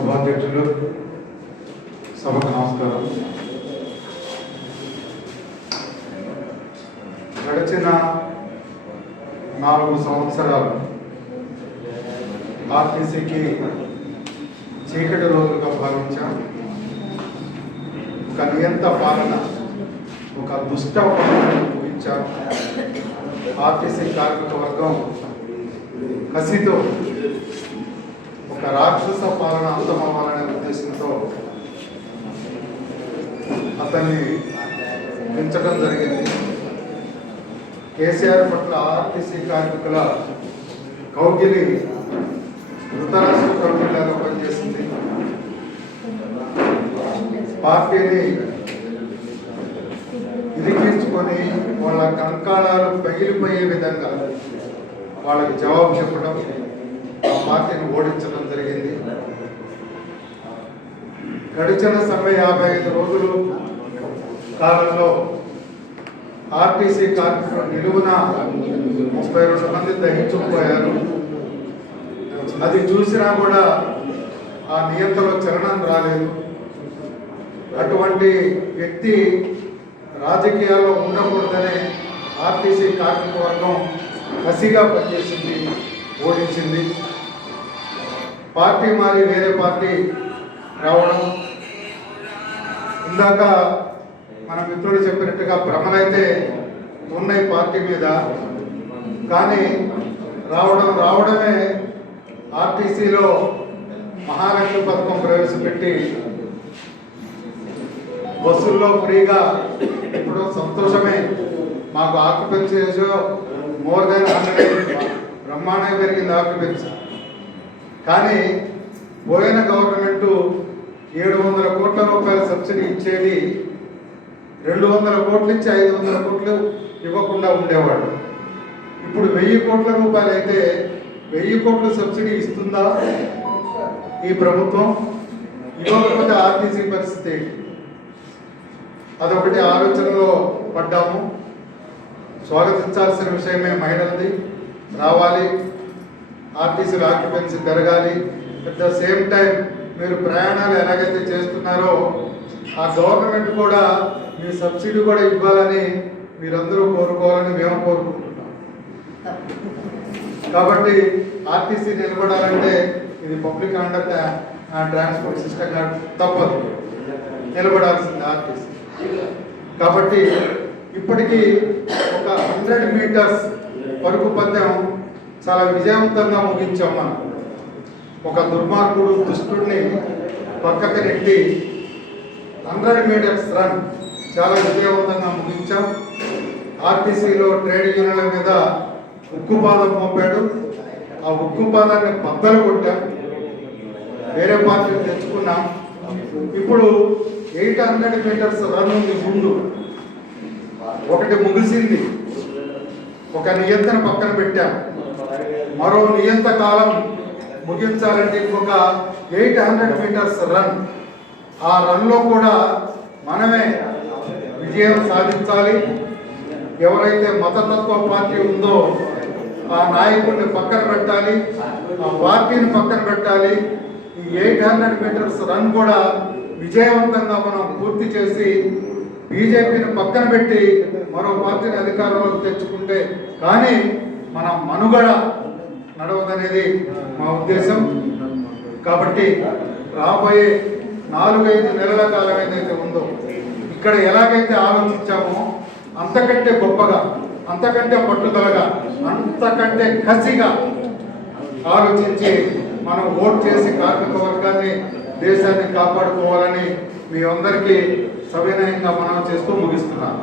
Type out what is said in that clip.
సభాధ్యక్షులు సభకు నమస్కారం. గడిచిన నాలుగు సంవత్సరాలు ఆర్టీసీకి చీకటి రోజులుగా భావించాం. ఒక నియంత పాలన ఒక దుష్ట పాలన ముగించాం ఆర్టీసీ కార్మిక వర్గం కసితో రాక్షస పాలన అంతమవ్వాలనే ఉద్దేశంతో అతన్ని పెంచడం జరిగింది. కేసీఆర్ పట్ల ఆర్టీసీ కార్మికుల కౌగిలి ధృతరాష్ట్ర కౌగిలిలాగా పనిచేసింది. పార్టీని ఇరికించుకొని వాళ్ళ కంకాళాలు పగిలిపోయే విధంగా వాళ్ళకి జవాబు చెప్పడం ఆ పార్టీని ఓడించడం జరిగింది. గడిచిన సమయ యాభై ఐదు రోజులు కాలంలో ఆర్టీసీ కార్మికులు నిలువున ముప్పై రెండు మంది దహించుకుపోయారు. అది చూసినా కూడా ఆ నియంత్రలో చరణం రాలేదు. అటువంటి వ్యక్తి రాజకీయాల్లో ఉండకూడదనే ఆర్టీసీ కార్మిక వర్గం కసిగా పనిచేసింది ఓడించింది. పార్టీ మారి వేరే పార్టీ రావడం. ఇందాక మన మిత్రుడు చెప్పినట్టుగా భ్రమలైతే ఉన్నాయి పార్టీ మీద. కానీ రావడం రావడమే ఆర్టీసీలో మహాలక్ష్మి పథకం ప్రవేశపెట్టి బస్సుల్లో ఫ్రీగా ఇప్పుడు సంతోషమే. మాకు ఆక్యుపెన్సీ మోర్ దాన్ హండ్రెడ్. బ్రహ్మాండంగా పెరిగింది ఆక్యుపెన్సీ. కానీ పోయిన గవర్నమెంట్ ఏడు వందల కోట్ల రూపాయల సబ్సిడీ ఇచ్చేది రెండు వందల కోట్లు ఇచ్చి ఐదు వందల కోట్లు ఇవ్వకుండా ఉండేవాడు ఇప్పుడు వెయ్యి కోట్ల రూపాయలు అయితే వెయ్యి కోట్ల సబ్సిడీ ఇస్తుందా ఈ ప్రభుత్వం? ఇవ్వకపోతే ఆర్టీసీ పరిస్థితి అదొకటి ఆలోచనలో పడ్డాము. స్వాగతించాల్సిన విషయమే మహిళలది. రావాలి. ఆర్టీసీ ఆక్యుపెన్సీ పెరగాలి. అట్ ద సేమ్ టైం మీరు ప్రయాణాలు ఎలాగైతే చేస్తున్నారో ఆ గవర్నమెంట్ కూడా మీ సబ్సిడీ కూడా ఇవ్వాలని మీరందరూ కోరుకోవాలని మేము కోరుకుంటున్నాం. కాబట్టి ఆర్టీసీ నిలబడాలంటే ఇది పబ్లిక్ అండర్ ట్రాన్స్పోర్ట్ సిస్టమ్ తప్పదు. నిలబడాల్సింది ఆర్టీసీ. కాబట్టి ఇప్పటికీ ఒక హండ్రెడ్ మీటర్స్ పరుగు పందెం చాలా విజయవంతంగా ముగించాం మనం. ఒక దుర్మార్గుడు దుష్టుడిని పక్కకి నెట్టి హండ్రెడ్ మీటర్స్ రన్ చాలా విజయవంతంగా ముగించాం. ఆర్టీసీలో ట్రేడ్ యూనియన్ల మీద ఉక్కుపాదం పంపాడు ఆ ఉక్కుపాదాన్ని బద్దలు కొట్టాం. వేరే పార్టీలు తెచ్చుకున్నాం. ఇప్పుడు ఎయిట్ హండ్రెడ్ మీటర్స్ రన్ ఉంది ముందు. ఒకటి ముగిసింది. ఒక నియంత్రణ పక్కన పెట్టాం. మరో నియంత కాలం ముగించాలంటే ఇంకొక ఎయిట్ హండ్రెడ్ మీటర్స్ రన్. ఆ రన్లో కూడా మనమే విజయం సాధించాలి. ఎవరైతే మతతత్వ పార్టీ ఉందో ఆ నాయకుడిని పక్కన పెట్టాలి ఆ పార్టీని పక్కన పెట్టాలి. ఈ ఎయిట్ హండ్రెడ్ మీటర్స్ రన్ కూడా విజయవంతంగా మనం పూర్తి చేసి బీజేపీని పక్కన పెట్టి మరో పార్టీని అధికారంలోకి తెచ్చుకుంటే కానీ మన మనుగడ నడవదనేది మా ఉద్దేశం. కాబట్టి రాబోయే నాలుగైదు నెలల కాలం ఏదైతే ఉందో ఇక్కడ ఎలాగైతే ఆలోచించామో అంతకంటే గొప్పగా అంతకంటే పట్టుదలగా అంతకంటే కసిగా ఆలోచించి మనం ఓట్ చేసి కార్మిక వర్గాన్ని దేశాన్ని కాపాడుకోవాలని మీ అందరికీ సవినయంగా మనం చేస్తూ ముగిస్తున్నాం